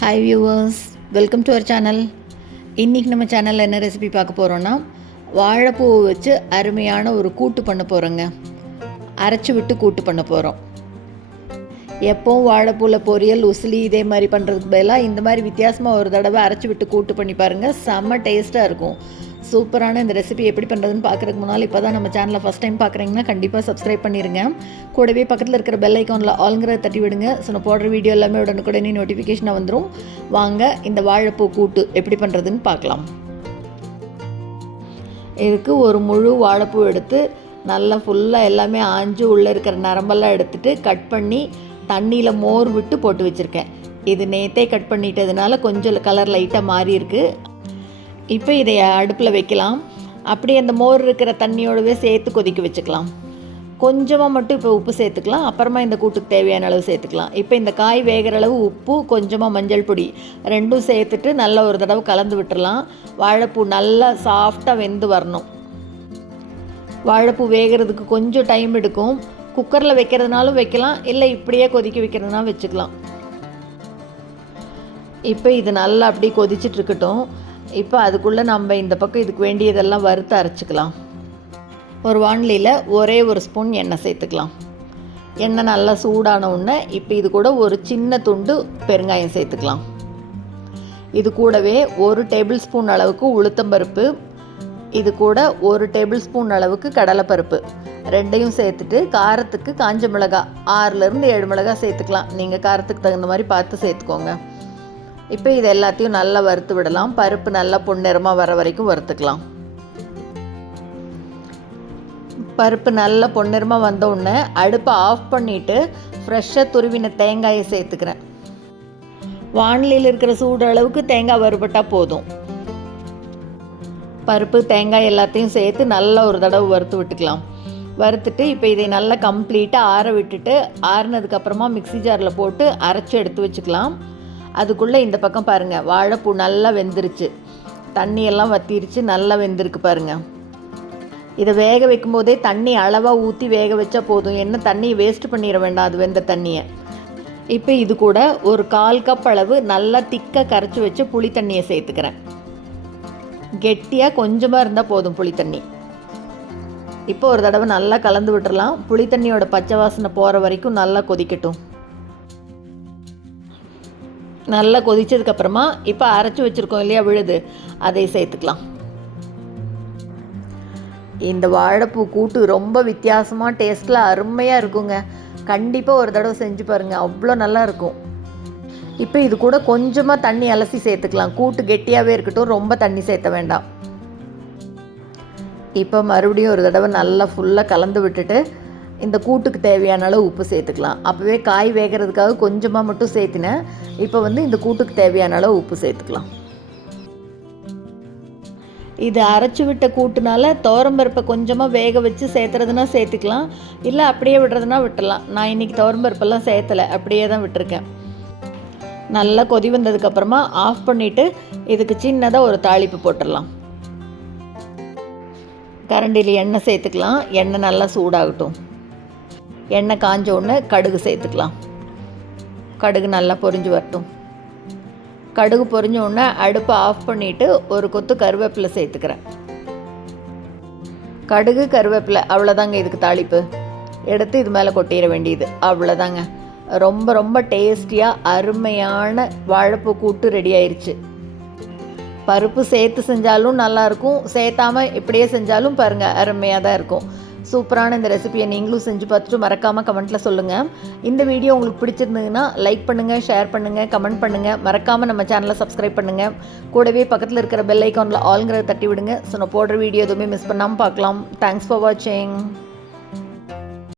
Hi viewers, welcome to our channel. இன்றைக்கி நம்ம சேனலில் என்ன ரெசிபி பார்க்க போகிறோன்னா, வாழைப்பூவை வச்சு அருமையான ஒரு கூட்டு பண்ண போகிறோங்க. அரைச்சி விட்டு கூட்டு பண்ண போகிறோம். எப்போவும் வாழைப்பூவில் பொரியல், உசிலி இதே மாதிரி பண்ணுறதுக்கு பதிலாக இந்த மாதிரி வித்தியாசமாக ஒரு தடவை அரைச்சி விட்டு கூட்டு பண்ணி பாருங்கள். செம்ம டேஸ்ட்டாக இருக்கும். சூப்பரான இந்த ரெசிபி எப்படி பண்ணுறதுன்னு பார்க்குறதுக்கு முன்னால் இப்போ தான் நம்ம சேனலை ஃபஸ்ட் டைம் பார்க்குறீங்கன்னா கண்டிப்பாக சப்ஸ்கிரைப் பண்ணிடுங்க. கூடவே பக்கத்தில் இருக்கிற பெல் ஐக்கானில் ஆளுங்கிறத தட்டி விடுங்க. ஸோ நான் போடுற வீடியோ எல்லாமே உடனுக்குடனே நோட்டிஃபிகேஷனாக வந்துடும். வாங்க இந்த வாழைப்பூ கூட்டு எப்படி பண்ணுறதுன்னு பார்க்கலாம். இதுக்கு ஒரு முழு வாழைப்பூ எடுத்து நல்லா ஃபுல்லாக எல்லாமே ஆஞ்சு உள்ளே இருக்கிற நரம்பெல்லாம் எடுத்துகிட்டு கட் பண்ணி தண்ணியில் மோர் விட்டு போட்டு வச்சுருக்கேன். இது நேற்றே கட் பண்ணிட்டதுனால கொஞ்சம் கலர் லைட்டாக மாறி இருக்குது. இப்போ இதை அடுப்பில் வைக்கலாம். அப்படியே அந்த மோர் இருக்கிற தண்ணியோடவே சேர்த்து கொதிக்க வச்சுக்கலாம். கொஞ்சமாக மட்டும் இப்போ உப்பு சேர்த்துக்கலாம். அப்புறமா இந்த கூட்டுக்கு தேவையான அளவு சேர்த்துக்கலாம். இப்போ இந்த காய் வேகிற அளவு உப்பு, கொஞ்சமாக மஞ்சள் பொடி ரெண்டும் சேர்த்துட்டு நல்லா ஒரு தடவை கலந்து விட்டுடலாம். வாழைப்பூ நல்லா சாஃப்டாக வெந்து வரணும். வாழைப்பூ வேகிறதுக்கு கொஞ்சம் டைம் எடுக்கும். குக்கரில் வைக்கிறதுனாலும் வைக்கலாம், இல்லை இப்படியே கொதிக்க வைக்கிறதுனாலும் வச்சுக்கலாம். இப்போ இது நல்லா அப்படியே கொதிச்சிட்ருக்கட்டும். இப்போ அதுக்குள்ளே நம்ம இந்த பக்கம் இதுக்கு வேண்டியதெல்லாம் வறுத்து அரைச்சிக்கலாம். ஒரு வாணலியில் ஒரே ஒரு ஸ்பூன் எண்ணெய் சேர்த்துக்கலாம். எண்ணெய் நல்லா சூடான உடனே இப்போ இது கூட ஒரு சின்ன துண்டு பெருங்காயம் சேர்த்துக்கலாம். இது கூடவே 1 டேபிள் ஸ்பூன் அளவுக்கு உளுத்தம்பருப்பு, இது கூட 1 டேபிள் ஸ்பூன் அளவுக்கு கடலைப்பருப்பு ரெண்டையும் சேர்த்துட்டு காரத்துக்கு காஞ்ச மிளகாய் 6லேருந்து 7 மிளகாய் சேர்த்துக்கலாம். நீங்கள் காரத்துக்கு தகுந்த மாதிரி பார்த்து சேர்த்துக்கோங்க. இப்போ இது எல்லாத்தையும் நல்லா வறுத்து விடலாம். பருப்பு நல்லா பொன்னிறமாக வர வரைக்கும் வறுத்துக்கலாம். பருப்பு நல்லா பொன்னிறமாக வந்த உடனே அடுப்பை ஆஃப் பண்ணிவிட்டு ஃப்ரெஷ்ஷாக துருவின தேங்காயை சேர்த்துக்கிறேன். வானிலையில் இருக்கிற சூடு அளவுக்கு தேங்காய் வறுபட்டால் போதும். பருப்பு தேங்காய் எல்லாத்தையும் சேர்த்து நல்லா ஒரு தடவை வறுத்து விட்டுக்கலாம். வறுத்துட்டு இப்போ இதை நல்லா கம்ப்ளீட்டாக ஆற விட்டுட்டு ஆறுனதுக்கப்புறமா மிக்ஸி ஜாரில் போட்டு அரைச்சி எடுத்து வச்சுக்கலாம். அதுக்குள்ளே இந்த பக்கம் பாருங்கள், வாழைப்பூ நல்லா வெந்துருச்சு. தண்ணியெல்லாம் வற்றிருச்சு, நல்லா வெந்திருக்கு பாருங்கள். இதை வேக வைக்கும் போதே தண்ணி அளவாக ஊற்றி வேக வச்சா போதும். என்ன தண்ணியை வேஸ்ட் பண்ணிட வேண்டாம், அது வெந்த தண்ணியை. இப்போ இது கூட ஒரு 1/4 கப் அளவு நல்லா திக்காக கரைச்சி வச்சு புளி தண்ணியை சேர்த்துக்கிறேன். கெட்டியாக கொஞ்சமாக இருந்தால் போதும் புளி தண்ணி. இப்போ ஒரு தடவை நல்லா கலந்து விட்டுறலாம். புளி தண்ணியோட பச்சை வாசனை போகிற வரைக்கும் நல்லா கொதிக்கட்டும். நல்லா கொதிச்சதுக்கப்புறமா இப்போ அரைச்சி வச்சுருக்கோம் இல்லையா விழுது, அதை சேர்த்துக்கலாம். இந்த வாழைப்பூ கூட்டு ரொம்ப வித்தியாசமாக டேஸ்ட்டில் அருமையாக இருக்குங்க. கண்டிப்பாக ஒரு தடவை செஞ்சு பாருங்கள், அவ்வளோ நல்லா இருக்கும். இப்போ இது கூட கொஞ்சமாக தண்ணி அலசி சேர்த்துக்கலாம். கூட்டு கெட்டியாகவே இருக்கட்டும், ரொம்ப தண்ணி சேர்த்த வேண்டாம். இப்போ மறுபடியும் ஒரு தடவை நல்லா ஃபுல்லாக கலந்து விட்டுட்டு இந்த கூட்டுக்கு தேவையான அளவு உப்பு சேர்த்துக்கலாம். அப்போவே காய் வேகிறதுக்காக கொஞ்சமாக மட்டும் சேர்த்தினேன். இப்போ இந்த கூட்டுக்கு தேவையான அளவு உப்பு சேர்த்துக்கலாம். இது அரைச்சி விட்ட கூட்டுனால துவரம்பருப்பை கொஞ்சமாக வேக வச்சு சேர்த்துறதுனா சேர்த்துக்கலாம், இல்லை அப்படியே விடுறதுனா விட்டுடலாம். நான் இன்றைக்கி துவரம்பருப்பெல்லாம் சேர்த்தலை, அப்படியே தான் விட்டுருக்கேன். நல்லா கொதி வந்ததுக்கப்புறமா ஆஃப் பண்ணிவிட்டு இதுக்கு சின்னதாக ஒரு தாளிப்பு போட்டுடலாம். கரண்டியில் எண்ணெய் சேர்த்துக்கலாம். எண்ணெய் நல்லா சூடாகட்டும். எண்ணெய் காஞ்ச உடனே கடுகு சேர்த்துக்கலாம். கடுகு நல்லா பொரிஞ்சு வரட்டும். கடுகு பொரிஞ்ச உடனே அடுப்பை ஆஃப் பண்ணிவிட்டு ஒரு கொத்து கருவேப்பிலை சேர்த்துக்கிறேன். கடுகு கருவேப்பிலை அவ்வளோதாங்க இதுக்கு தாளிப்பு. எடுத்து இது மேலே கொட்டிட வேண்டியது, அவ்வளோதாங்க. ரொம்ப ரொம்ப டேஸ்டியாக அருமையான வாழைப்பூ கூட்டு ரெடி ஆயிடுச்சு. பருப்பு சேர்த்து செஞ்சாலும் நல்லாயிருக்கும், சேர்த்தாமல் இப்படியே செஞ்சாலும் பாருங்கள் அருமையாக தான் இருக்கும். சூப்பரான இந்த ரெசிபியை நீங்களும் செஞ்சு பார்த்துட்டு மறக்காமல் கமெண்ட்டில் சொல்லுங்கள். இந்த வீடியோ உங்களுக்கு பிடிச்சிருந்ததுன்னா லைக் பண்ணுங்கள், ஷேர் பண்ணுங்கள், கமெண்ட் பண்ணுங்கள். மறக்காமல் நம்ம சேனலை சப்ஸ்கிரைப் பண்ணுங்கள். கூடவே பக்கத்தில் இருக்கிற பெல் ஐக்கானில் ஆளுங்கிறத தட்டி விடுங்க. ஸோ நான் போடுற வீடியோ எதுவுமே மிஸ் பண்ணாமல் பார்க்கலாம். தேங்க்ஸ் ஃபார் வாட்சிங்.